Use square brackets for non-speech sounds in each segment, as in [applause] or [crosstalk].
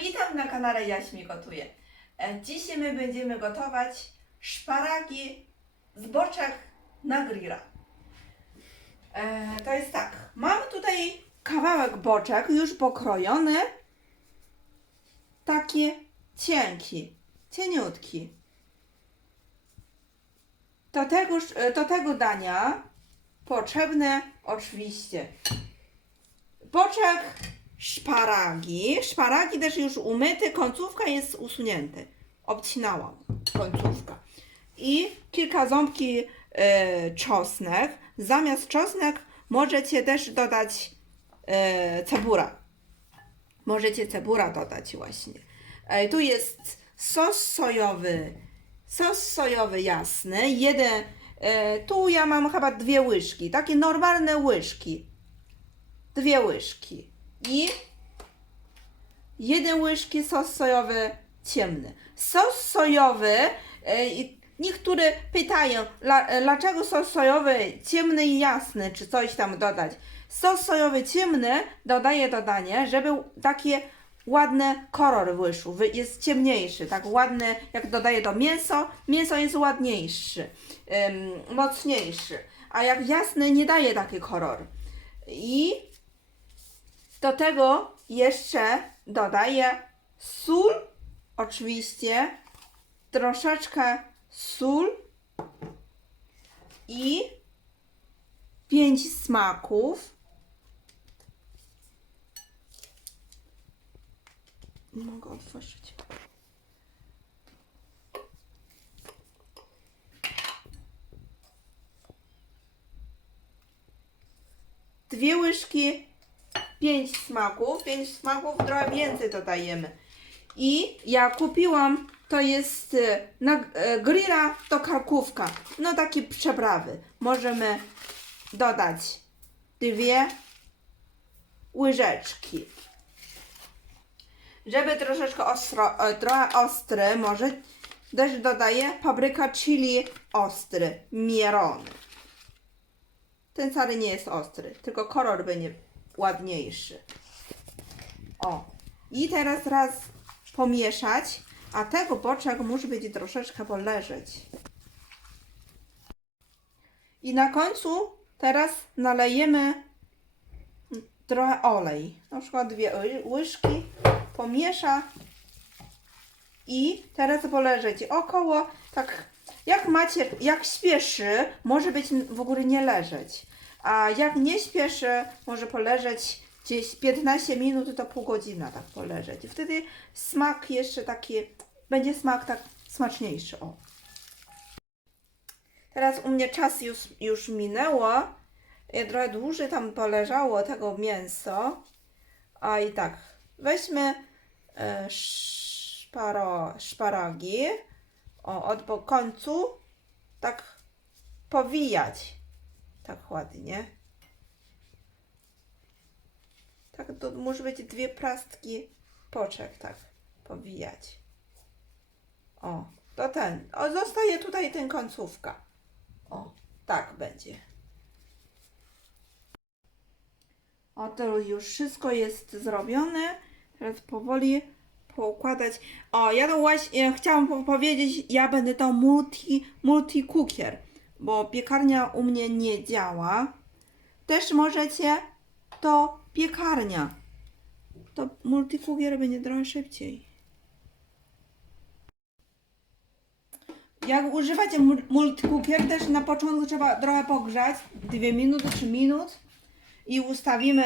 witam na kanale Jaśmi Gotuje. E, Dzisiaj my będziemy gotować szparagi z boczek na grilla. E, to jest tak, mam tutaj kawałek boczek już pokrojony, takie cienki, cieniutki. Do tego, do tego dania potrzebne oczywiście boczek, szparagi. Szparagi też już umyte, końcówka jest usunięta. Obcinałam końcówka. I kilka ząbki e, czosnek. Zamiast czosnek możecie też dodać e, cebura. Możecie cebura dodać właśnie. E, tu jest sos sojowy. Sos sojowy jasny. Jeden, e, tu ja mam chyba dwie łyżki. Takie normalne łyżki dwie łyżki i jeden łyżki sos sojowy ciemny. Sos sojowy, e, i niektóre pytają, e, dlaczego sos sojowy ciemny i jasny, czy coś tam dodać. Sos sojowy ciemny dodaję dodanie, żeby takie ładne kolor wyszło, wy- jest ciemniejszy, tak ładny, jak dodaję do mięso, mięso jest ładniejszy, mocniejszy, a jak jasny nie daje taki kolor. I do tego jeszcze dodaję sól, oczywiście, troszeczkę sól i pięć smaków. Nie mogę otworzyć. Dwie łyżki pięć smaków, pięć smaków, trochę więcej dodajemy. I ja kupiłam, to jest y, na e, grilla to karkówka, no takie przeprawy. Możemy dodać dwie łyżeczki. Żeby troszeczkę ostro, e, trochę ostry, może też dodaję papryka chili ostry, mierony. Ten wcale nie jest ostry, tylko kolor będzie ładniejszy. O. I teraz raz pomieszać, a tego boczek musi być troszeczkę poleżeć. I na końcu teraz nalejemy trochę olej. Na przykład dwie ły- łyżki. Pomiesza i teraz poleżeć około tak jak macie, jak śpieszy, może być w ogóle nie leżeć. A jak nie śpieszy, może poleżeć gdzieś 15 minut to pół godzina tak poleżeć. Wtedy smak jeszcze taki, będzie smak tak smaczniejszy. O. Teraz u mnie czas już, już minęło. E, Trochę dłużej tam poleżało tego mięso. A i tak, weźmy e, szparo, szparagi. O, od po końcu tak powijać. Tak ładnie. Tak, to może być dwie plastki poczek, tak powijać. O, to ten. O, zostaje tutaj ten końcówka. O, tak będzie. O, to już wszystko jest zrobione. Teraz powoli poukładać. O, ja to właśnie chciałam po- powiedzieć, ja będę to multi, multi cooker, bo piekarnia u mnie nie działa. Też możecie to piekarnia. To multi cooker będzie trochę szybciej. Jak używacie mul- multi cooker, też na początku trzeba trochę pogrzać, 2 minuty, 3 minut i ustawimy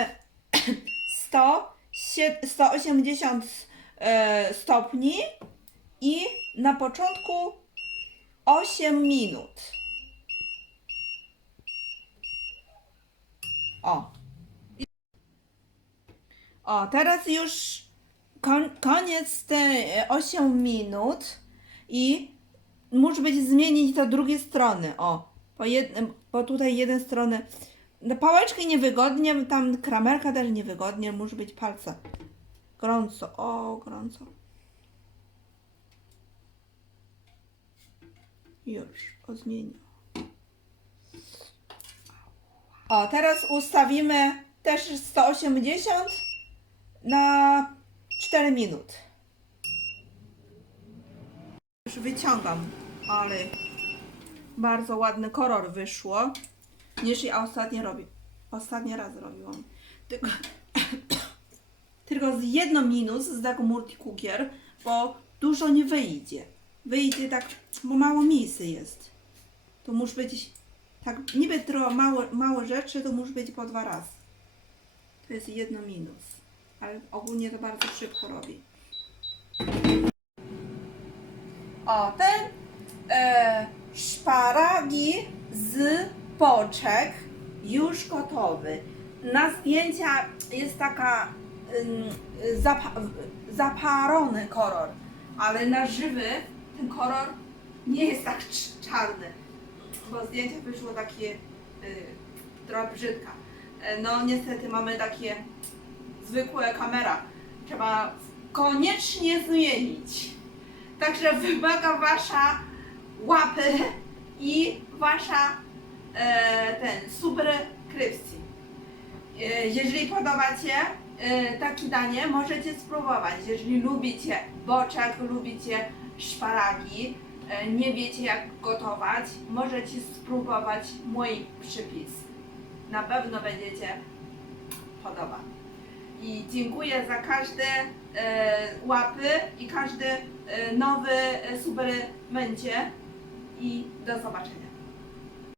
[coughs] 100, sie- 180 e, stopni i na początku 8 minut. O. O, teraz już kon, koniec te e, 8 minut i muszę być zmienić do drugiej strony. O, po, jednym, po tutaj jeden stronę. Na pałeczkę niewygodnie, tam kramerka też niewygodnie, musi być palce. Gorąco, o, gorąco. Już, o zmienił. O, teraz ustawimy też 180 na 4 minut. Już wyciągam, ale bardzo ładny kolor wyszło. Niż ja ostatnio robię. Ostatni raz robiłam. Tylko, [coughs] tylko z jedno minus z tego multikukier, bo dużo nie wyjdzie. Wyjdzie tak, bo mało miejsca jest. To musi być tak, niby trochę mało, mało rzeczy, to musi być po dwa razy. To jest jedno minus. Ale ogólnie to bardzo szybko robi. O, ten e, szparagi z poczek już gotowy. Na zdjęcia jest taka ym, zapa zaparony kolor, ale na żywy ten kolor nie jest tak cz- czarny, bo zdjęcie wyszło takie y, trochę brzydka. E, No niestety mamy takie zwykłe kamera. Trzeba koniecznie zmienić. Także wymaga wasza łapy i wasza e, ten subskrypcji. E, jeżeli podoba Cię e, takie danie, możecie spróbować. Jeżeli lubicie boczek, lubicie szparagi, nie wiecie jak gotować, możecie spróbować mój przypis. Na pewno będziecie podoba. I dziękuję za każde e, łapy i każdy e, nowy e, subskrybencie i do zobaczenia.